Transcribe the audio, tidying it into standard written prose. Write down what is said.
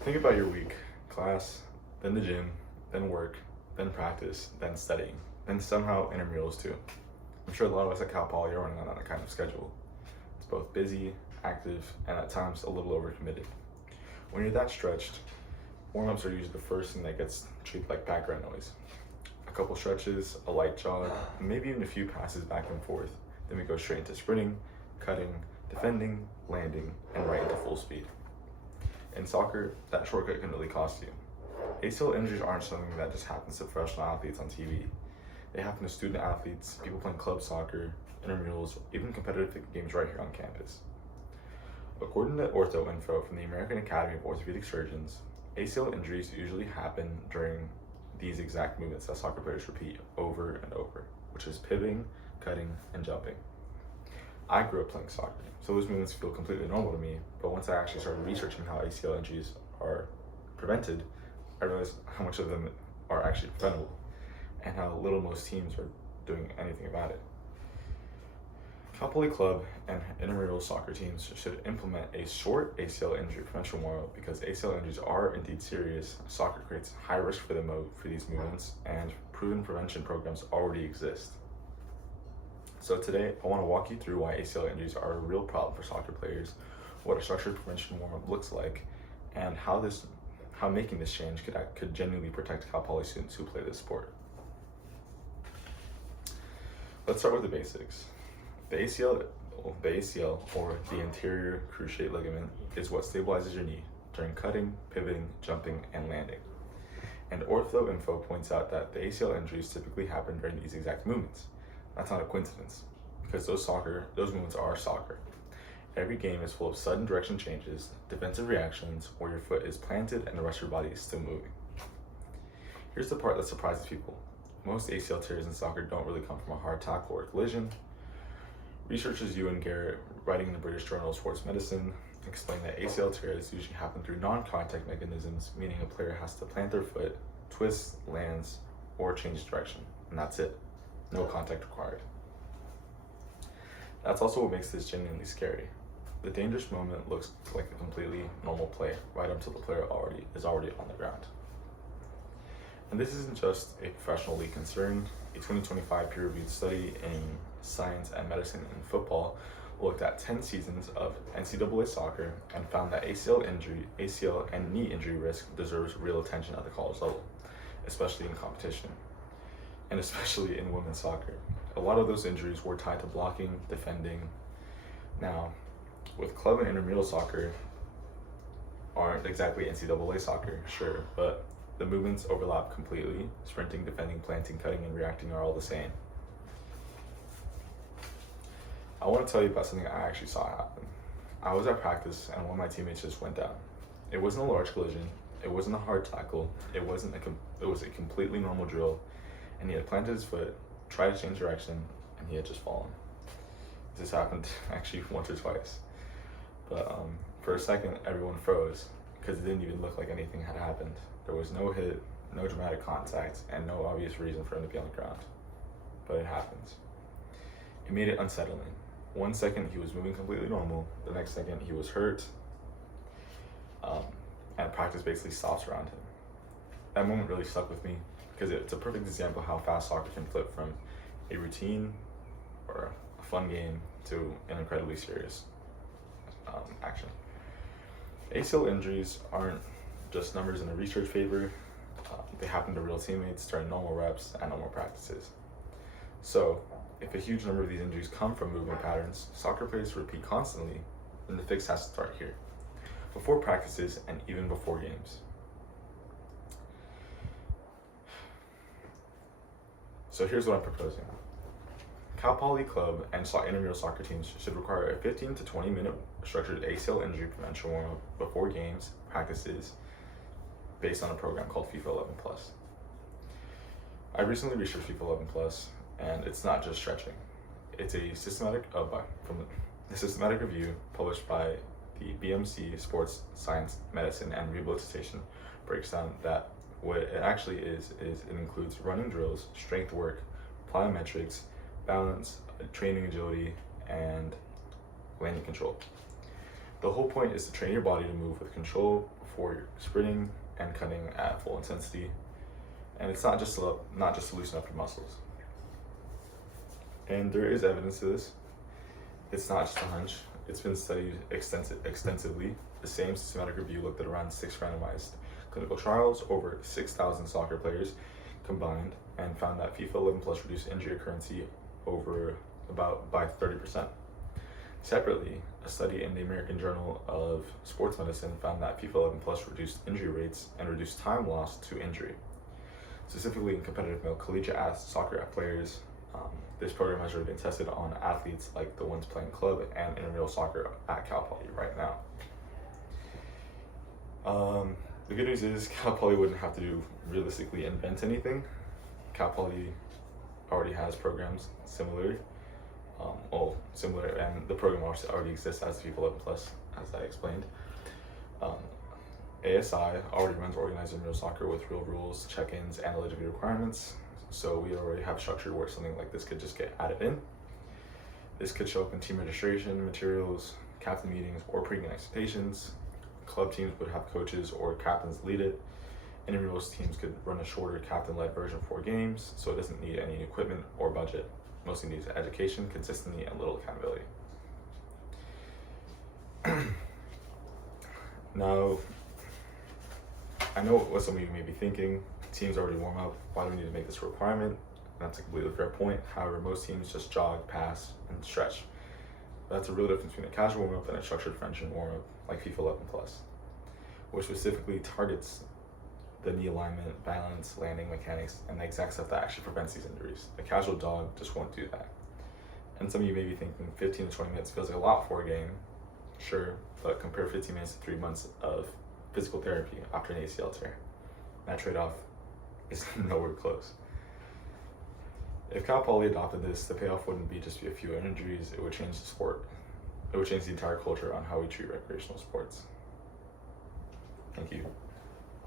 Think about your week: class, then the gym, then work, then practice, then studying, then somehow intramurals too. I'm sure a lot of us at Cal Poly are running on that kind of schedule. It's both busy, active, and at times a little overcommitted. When you're that stretched, warm-ups are usually the first thing that gets treated like background noise. A couple stretches, a light jog, maybe even a few passes back and forth. Then we go straight into sprinting, cutting, defending, landing, and right into full speed. In soccer, that shortcut can really cost you. ACL injuries aren't something that just happens to professional athletes on TV. They happen to student athletes, people playing club soccer, intramurals, even competitive games right here on campus. According to OrthoInfo from the American Academy of Orthopedic Surgeons, ACL injuries usually happen during these exact movements that soccer players repeat over and over, which is pivoting, cutting, and jumping. I grew up playing soccer, so those movements feel completely normal to me, but once I actually started researching how ACL injuries are prevented, I realized how much of them are actually preventable, and how little most teams are doing anything about it. Cal Poly Club and intramural soccer teams should implement a short ACL injury prevention model because ACL injuries are indeed serious. Soccer creates high risk for these movements, and proven prevention programs already exist. So today, I want to walk you through why ACL injuries are a real problem for soccer players, what a structured prevention warm-up looks like, and how making this change could genuinely protect Cal Poly students who play this sport. Let's start with the basics. The ACL, or the anterior cruciate ligament, is what stabilizes your knee during cutting, pivoting, jumping, and landing. And OrthoInfo points out that the ACL injuries typically happen during these exact movements. That's not a coincidence, because those movements are soccer. Every game is full of sudden direction changes, defensive reactions, where your foot is planted and the rest of your body is still moving. Here's the part that surprises people. Most ACL tears in soccer don't really come from a hard tackle or a collision. Researchers Ewan Garrett, writing in the British Journal of Sports Medicine, explain that ACL tears usually happen through non-contact mechanisms, meaning a player has to plant their foot, twist, lands, or change direction, and that's it. No contact required. That's also what makes this genuinely scary. The dangerous moment looks like a completely normal play right until the player is already on the ground. And this isn't just a professional league concern. A 2025 peer-reviewed study in Science and Medicine in Football looked at 10 seasons of NCAA soccer and found that ACL and knee injury risk deserves real attention at the college level, especially in competition, and especially in women's soccer. A lot of those injuries were tied to blocking, defending. Now, with club and intramural soccer aren't exactly NCAA soccer, sure, but the movements overlap completely. Sprinting, defending, planting, cutting, and reacting are all the same. I want to tell you about something I actually saw happen. I was at practice and one of my teammates just went down. It wasn't a large collision, it wasn't a hard tackle, it was a completely normal drill, and he had planted his foot, tried to change direction, and he had just fallen. This happened actually once or twice. But for a second, everyone froze because it didn't even look like anything had happened. There was no hit, no dramatic contact, and no obvious reason for him to be on the ground. But it happens. It made it unsettling. 1 second he was moving completely normal, the next second he was hurt, and practice basically stops around him. That moment really stuck with me because it's a perfect example of how fast soccer can flip from a routine or a fun game to an incredibly serious action. ACL injuries aren't just numbers in a research paper. They happen to real teammates during normal reps and normal practices. So, if a huge number of these injuries come from movement patterns soccer players repeat constantly, then the fix has to start here, before practices and even before games. So here's what I'm proposing. Cal Poly Club and intramural soccer teams should require a 15 to 20 minute structured ACL injury prevention warm-up before games, practices, based on a program called FIFA 11 Plus. I recently researched FIFA 11 Plus, and it's not just stretching. It's a systematic review published by the BMC Sports Science, Medicine, and Rehabilitation breaks down that what it actually is it includes running drills, strength work, plyometrics, balance, training agility, and landing control. The whole point is to train your body to move with control before you're sprinting and cutting at full intensity. And it's not just to loosen up your muscles. And there is evidence to this. It's not just a hunch. It's been studied extensively. The same systematic review looked at around 6 randomized clinical trials over 6,000 soccer players combined and found that FIFA 11 Plus reduced injury occurrence by 30%. Separately, a study in the American Journal of Sports Medicine found that FIFA 11 Plus reduced injury rates and reduced time lost to injury. Specifically in competitive male collegiate soccer players, this program has already been tested on athletes like the ones playing club and intramural soccer at Cal Poly right now. The good news is Cal Poly wouldn't have to realistically invent anything. Cal Poly already has programs similar, and the program already exists as FIFA 11 Plus, as I explained. ASI already runs organized intramural soccer with real rules, check-ins, and eligibility requirements. So we already have structure where something like this could just get added in. This could show up in team registration materials, captain meetings, or pre-game expectations. Club teams would have coaches or captains lead it. Intramural teams could run a shorter captain-led version for games, so it doesn't need any equipment or budget. Mostly needs education, consistency, and little accountability. Now, I know what some of you may be thinking. Teams already warm up. Why do we need to make this a requirement? And that's a completely fair point. However, most teams just jog, pass, and stretch. That's a real difference between a casual warm-up and a structured French warm-up like FIFA 11 Plus, which specifically targets the knee alignment, balance, landing mechanics, and the exact stuff that actually prevents these injuries. A casual jog just won't do that. And some of you may be thinking 15 to 20 minutes feels like a lot for a game. Sure, but compare 15 minutes to 3 months of physical therapy after an ACL tear. That trade-off is nowhere close. If Cal Poly adopted this, the payoff wouldn't be just a few injuries, it would change the sport. It would change the entire culture on how we treat recreational sports. Thank you.